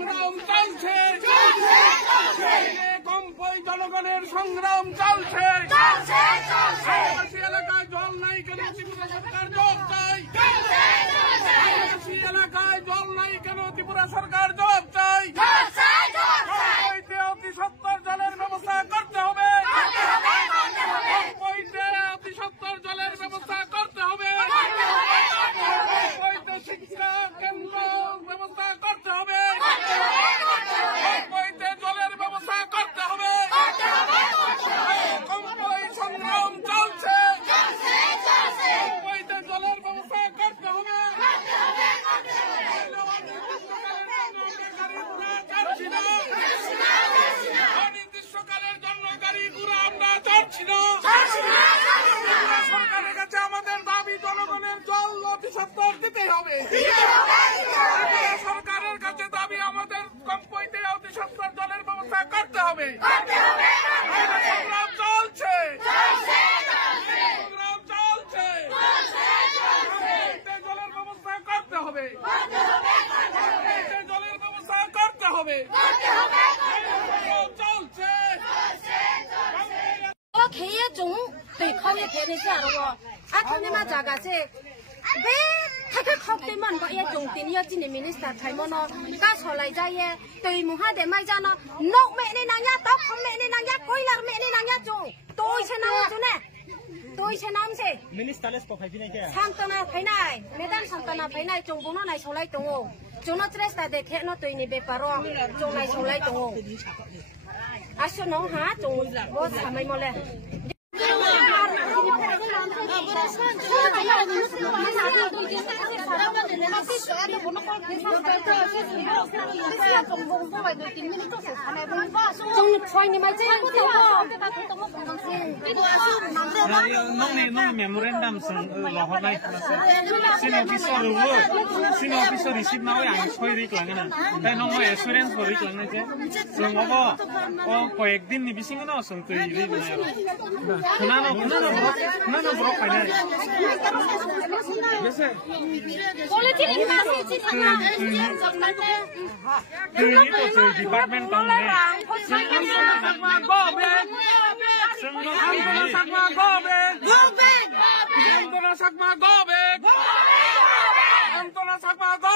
সংগ্রাম চলছে কম্পই জনগণের সংগ্রাম চলছে আদিবাসী এলাকায় জল নাই কেন ত্রিপুরা সরকার জবাব চাই আদিবাসী এলাকায় জল নাই কেন ত্রিপুরা সরকার জবাব চাই অতি সত্তর জলের ব্যবস্থা করতে হবে অতি সত্তর জলের ব্যবস্থা করতে হবে শিক্ষা কেন্দ্র ব্যবস্থা করতে হবে জলের ব্যবস্থা করতে হবে কম্পই সংগ্রাম চলছে জলের ব্যবস্থা করতে হবে অনির্দিষ্টকালের জন্য গাড়ি ঘোড়া আমরা চাচ্ছি না সরকারের কাছে আমাদের দাবি জনগণের জল অতি সত্তর দিতে হবে সরকারের কাছে দাবি আমাদের কম্পইতে অতি সত্তর জলের ব্যবস্থা করতে হবে সংগ্রাম চলছে জলের ব্যবস্থা করতে হবে জলের ব্যবস্থা করতে হবে চলছে খেয়ে জং খাওয়া খেয়ে আঠানিমা জায়গাছে বে থাকে খাওতে মান বা এ জং তিনি চিনি মিনিস্টার থাইমন কা সলাই যায় তৈ মুহা দে মাই জানা নক মে নি নাঙা ত খম মে নি নাঙা কইলার মে নি নাঙা জং তৈ সে নাম জুনে তৈ সে নাম সে মিনিস্টারলেস প ফাইফিনাই কে সান্তনা ফাইনাই মেদান সান্তনা ফাইনাই জং বনো নাই সলাই দङ জনো ত্রেস্তা দেখে ন তৈনি বেপার জং নাই সলাই দङ আসো ন হা জং বো সামাই মলে memorandum lahornai sin officer sin officer receive nawi ang soi rik langena tai nong mo assurance ko rik langne je songobo o koyekdin ni bisingo no song tui ri na no bro final jese politic message department tong ne Sakma Gobek! Antona Sakma Gobek!